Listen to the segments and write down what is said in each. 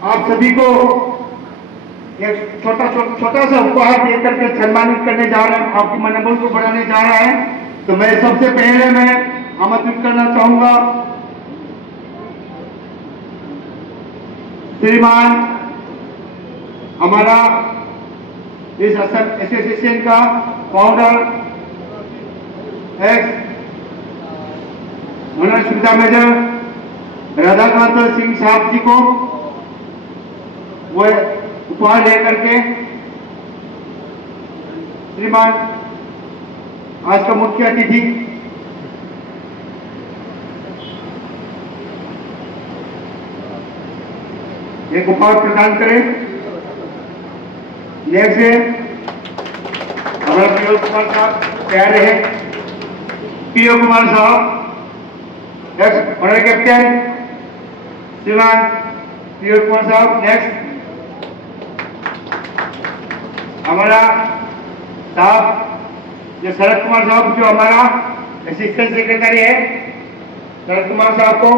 आप सभी को एक छोटा सा उपहार दे करके सम्मानित करने जा रहे हैं, आपके मनोबल को बढ़ाने जा रहे हैं। तो मैं सबसे पहले मैं आमंत्रित करना चाहूंगा श्रीमान हमारा इस एसोसिएशन का फाउंडर एक्स मनोज सुविधा मेजर राधाकांत सिंह साहब जी को वो उपहार लेकर के श्रीमान आज का मुख्य अतिथि एक उपहार प्रदान करें। नेक्स्ट है हमारा पीओ कुमार साहब तैयार रहे। पीओ कुमार साहब नेक्स्ट ऑनर कैप्टन श्रीमान पीओ कुमार साहब। नेक्स्ट हमारा साहब जो शरद कुमार साहब जो हमारा असिस्टेंट सेक्रेटरी है, शरद कुमार साहब को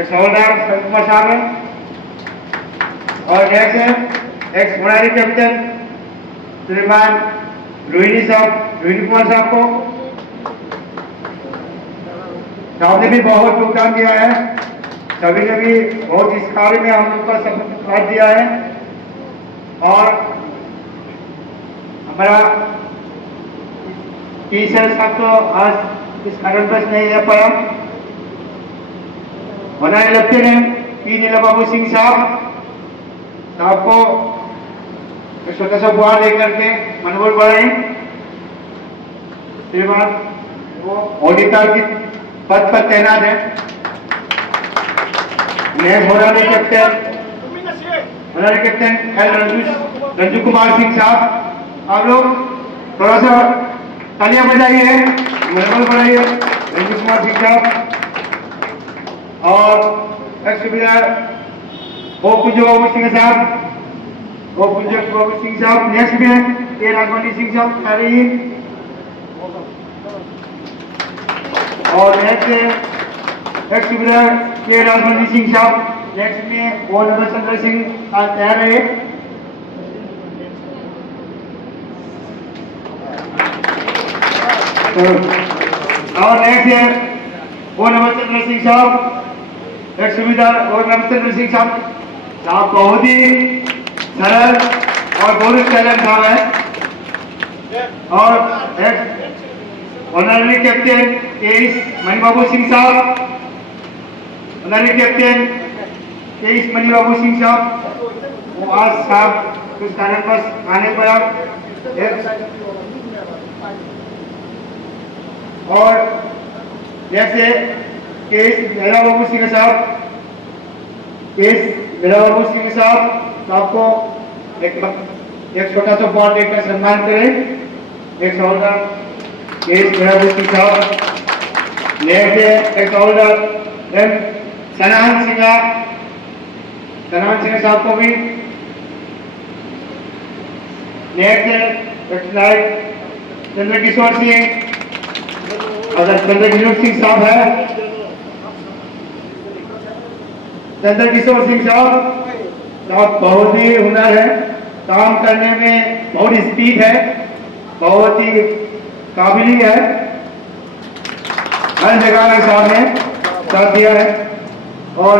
एक हवलदार शरद कुमार साहब है। और नेक्स्ट है एक्स होनरी कैप्टन श्रीमान रोहिणी कुमार साहब को। साहब ने भी बहुत योगदान दिया है, सभी ने भी बहुत इस कार्य में हम लोग का साथ दिया है। और हमारा सर साहब तो आज इस कारणवश नहीं रह पाया। हमारे लेफ्टिनेंट पी नीला बाबू सिंह साहब को एक छोटा सा उपहार लेकर के मनोबल बढ़ाए। श्रीमान वो ऑडिटर की पद पर तैनात है। Honorary captain L Ranju Kumar Singh साहब, आप लोग थोड़ा सा तालियां बजाइए, मनोबल बढ़ाइए रंजू कुमार सिंह साहब। और एक्स सुबेदार ओ पूज्य बाबू सिंह साहब, ओ पूज्य बाबू सिंह साहब। नेक्स्ट में ए राघवनी सिंह साहब आ रही है। और नेक्स्ट एक्स सुबेदार के राघवनी सिंह साहब। नेक्स्ट में ओ नरचंद्र सिंह तैयार रहे। और नेक्स्ट है ओ नरचंद्र सिंह साहब, एक सुविधार और नरचंद्र सिंह साहब बहुत ही सरल और बहुत टैलेंट साहब है। और एक ऑनररी कैप्टन मणिबाबू सिंह साहब, ऑनररी कैप्टन मणिबाबू सिंह साहब, वो आज साहब कुछ कारण पर आने पड़ा। और जैसे मेरा बाबू सिंह साहब, मेरा बाबू सिंह साहब आपको एक छोटा सा उपहार देकर सम्मान करें। एक हवलदार मेरा बाबू सिंह साहब। नेक्स्ट एक हवलदार सनाहन सिंह साहब को भी। नेक्स्ट चंद्रकिशोर सिंह, अगर चंद्रकिशोर सिंह साहब है, चंद्रकिशोर सिंह साहब बहुत ही हुनर है, काम करने में बहुत स्पीड है, बहुत ही काबिल है, हर जगह साहब ने साथ दिया है। और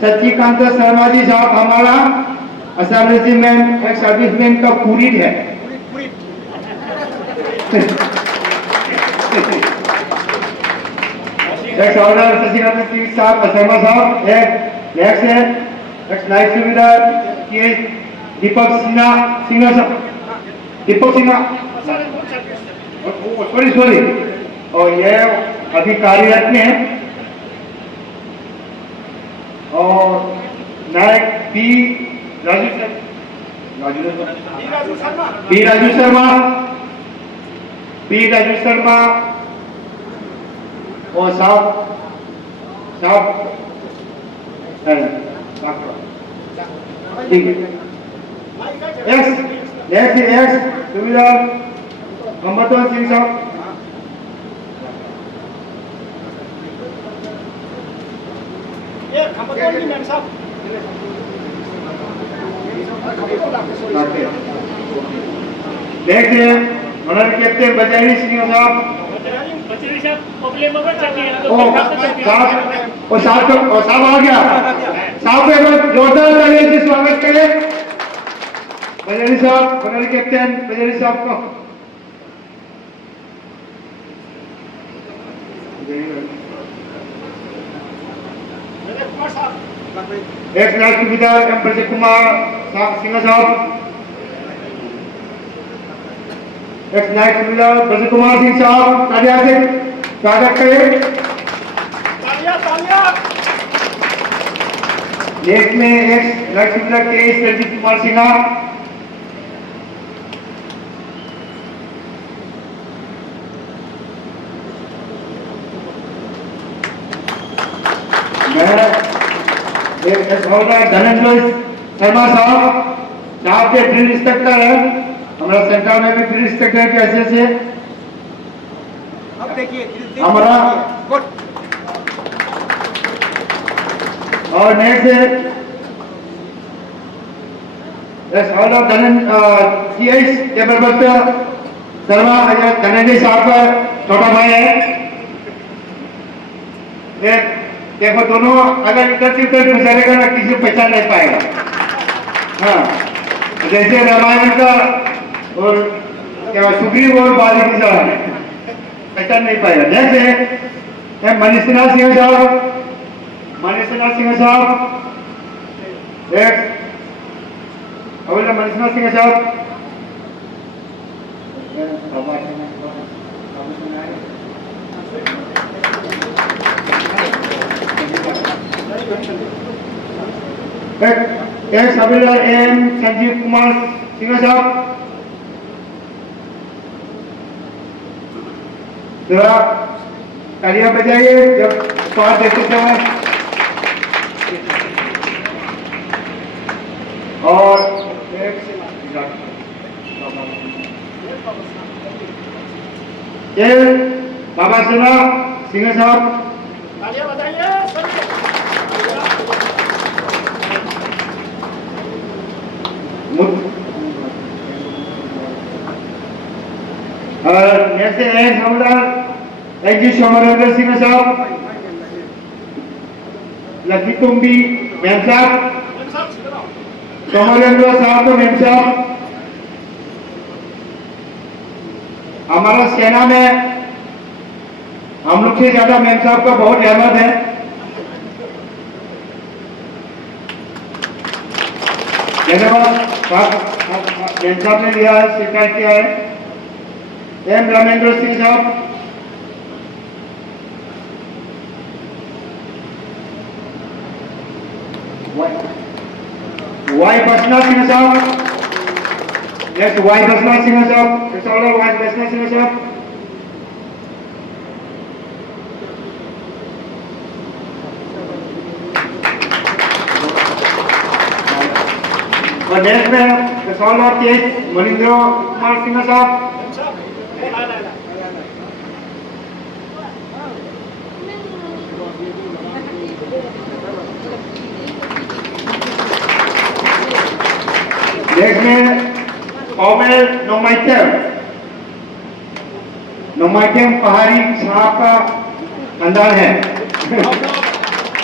सचिकांत शर्मा जी साहब हमारा सर्विसमैन एक सर्विसमैन का पूरी है। सचिकांत सिंह साहब शर्मा साहब। नेक्स्ट है नाइट सुविधार दीपक सिन्हा सॉरी और ये अभी कार्यरत में है। और नायक पी राजू शर्मा और साहब ठीक है। एक्स सुविधा मोहम्मद सिंह साहब। नेक्स्ट है ऑनर कैप्टन बजारी सिंह साहब। साहब आ गया। साहब को एक बार जोरदार तालियों से स्वागत करें बजारी साहब, ऑनर कैप्टन बजारी साहब को। एक राष्ट्र विधायक एम प्रजय कुमार सिंह साहब, एक नायक विधायक प्रजय कुमार सिंह साहब तालियां से स्वागत करें। नेक्स्ट में एक राष्ट्र विधायक के प्रदीप कुमार सिंह, धनंजय शर्मा साहब साहब के ड्रिल इंस्ट्रक्टर है हमारा सेंटर में भी ड्रिल इंस्ट्रक्टर कैसे से अब देखिए हमारा और नेक्स्ट है शर्मा धनंजय साहब का छोटा भाई है। देखो दोनों अगर इधर से उधर गुजरेगा ना किसी को पहचान नहीं पाएगा। हाँ जैसे रामायण का और क्या सुग्रीव और बाली की पहचान नहीं पाएगा। जैसे मनीषनाथ सिंह साहब, मनीषनाथ सिंह साहब मनीषनाथ सिंह साहब एक सबीला एम संजीव कुमार सिंह साहब जरा तालियां बजाइए जब स्वाद देते समय। और बाबा सेना सिंह साहब तालियां बजाइए। और नेक्स्ट है हमारा एजी सोमरेंद्र सिंह साहब, लकी तुम्बी मैम साहब, सोमरेंद्र साहब तो मैम साहब हमारा सेना में हम लोग से ज्यादा मैम साहब का बहुत अहमद है। धन्यवाद मैम साहब ने लिया है, स्वीकार किया है। एम रामेंद्र सिंह साहब, वाई बसना सिंह साहब, नेक्स्ट वाई बसना सिंह साहब, इट्स ऑर्डर वाई बसना सिंह साहब। और नेक्स्ट में it's order case Maninder Kumar Singh साहब। नेक्स्ट में कॉमेल नोमाइटेम पहाड़ी साहब का खानदान है।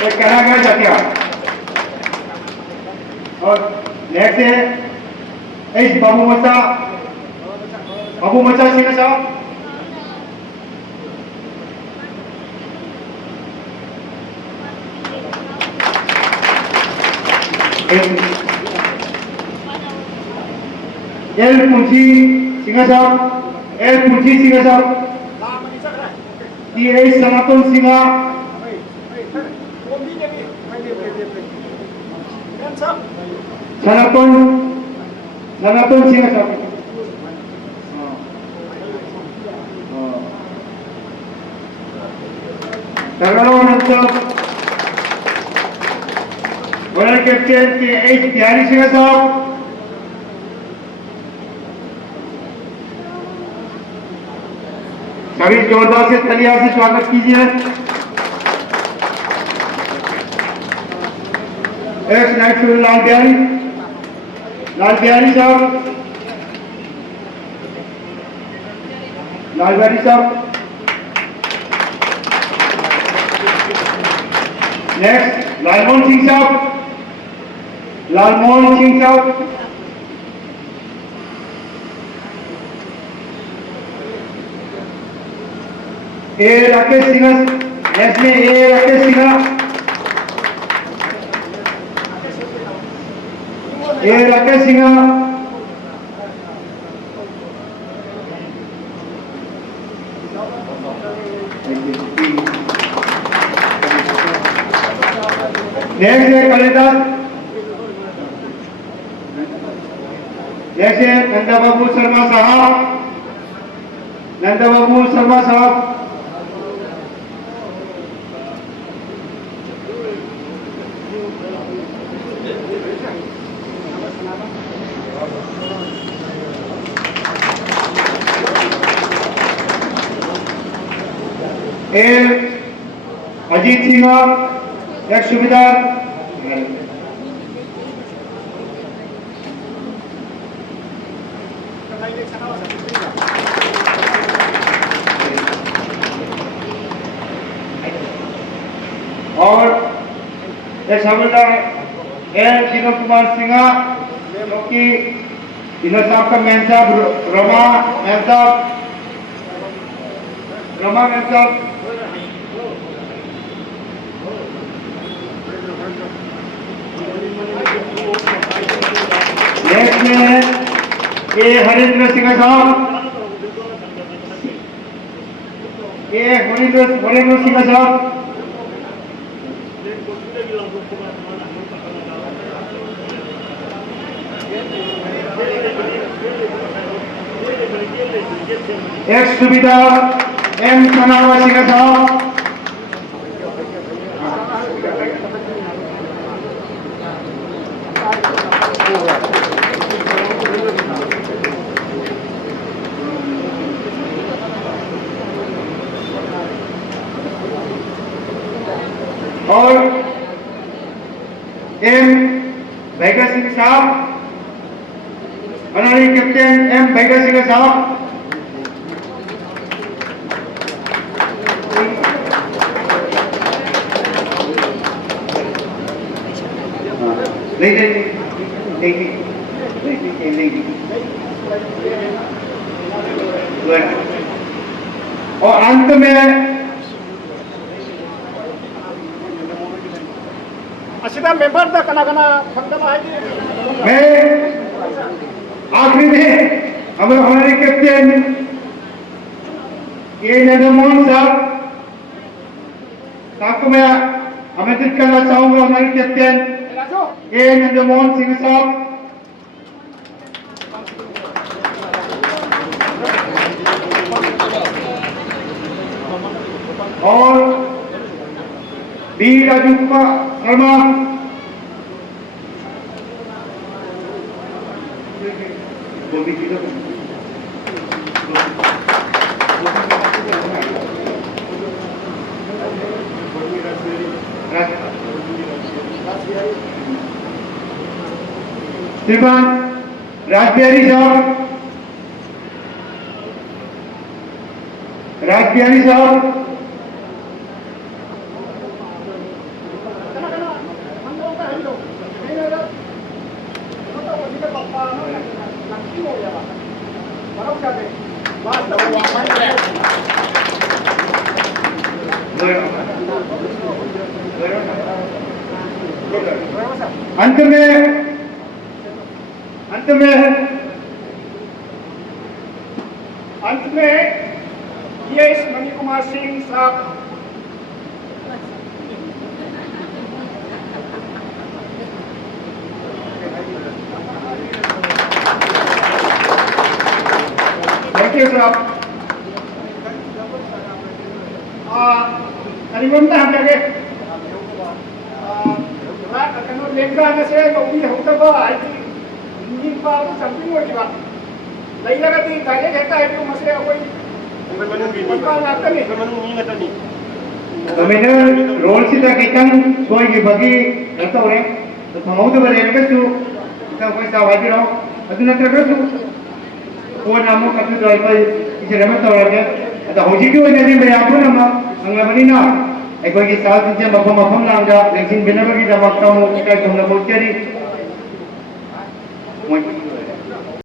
कहना गया जातिया। और नेक्स्ट है एच बाबू मचा सिंह साहब। एल पुंची सिंह साहब, एल पुंची सिंह साहब, एच सनातन सिंह, सनातन सिंह साहब। वर्ल्ड कैप्टन के एच बिहारी सिंह साहब, सभी जोरदार से तालियां से स्वागत कीजिए। X night civil Lal Bihari साहब नेक्स्ट लालमोहन सिंह साहब ए राकेश सिंह नेक्स्ट में ए राकेश सिंह नेक्स्ट है कालिदास नेक्स्ट है नंदा बाबू शर्मा साहब ए अजीत सिंह एक सुबेदार और एक हवलदार ए दिनोद कुमार सिंह जो कि दिनोद साहब का मैन साहब रमा मैन साहब नेक्स्ट में ए हरेंद्र सिंह साहब एक सुबेदार एम सनावा सिंह साहब और एम भैगा सिंह साहब ऑनरी कैप्टन एम भैगा सिंह साहब और अंत में असिदा मेंबर दा कना फंक्शन है मैं आखिरी में हमारे हमारे कैप्टन ए नंदमोहन साहब को मैं आमंत्रित करना चाहूंगा। हमारे कैप्टन ए नंदमोहन सिंह साहब और बी राजू शर्मा श्रीमान राजबिहारी साहब अंत में ये मणि कुमार सिंह साहब थैंक यू साहब करीबन हम लगे कनो लेखा से उभी होता आई इंजिन पाव समथिंग हो गया नहीं लगा थी गाले कहता है कि मसले कोई आता नहीं मैंने रोल सीधा कहता हूँ सोई की बगी रहता हो रहे ꯐꯪꯍꯧꯗꯕ ꯂꯩꯔꯒꯁꯨ ꯑꯩꯈꯣꯏ ꯆꯥꯎ ꯍꯥꯏꯕꯤꯔꯣ ꯑꯗꯨ ꯅꯠꯇ꯭ꯔꯒꯁꯨ ꯀꯣꯟꯅ ꯑꯃꯨꯛ ꯑꯗꯨꯗꯣ ꯑꯩꯈꯣꯏ ꯏꯖꯠ ꯑꯃ ꯇꯧꯔꯒꯦ ꯑꯗꯣ ꯍꯧꯖꯤꯛꯀꯤ ꯑꯣꯏꯅꯗꯤ ꯃꯌꯥꯝ ꯄꯨꯝꯅꯃꯛ ꯐꯪꯂꯕꯅꯤꯅ ꯑꯩꯈꯣꯏꯒꯤ ꯁꯥꯁꯤꯡꯁꯦ ꯃꯐꯝ ꯃꯐꯝ ꯂꯥꯡꯗ ꯌꯦꯡꯁꯤꯟꯕꯤꯅꯕꯒꯤꯗꯃꯛꯇ ꯑꯃꯨꯛ ꯏꯀꯥꯏ ꯈꯨꯝꯅꯕ ꯎꯠꯆꯔꯤ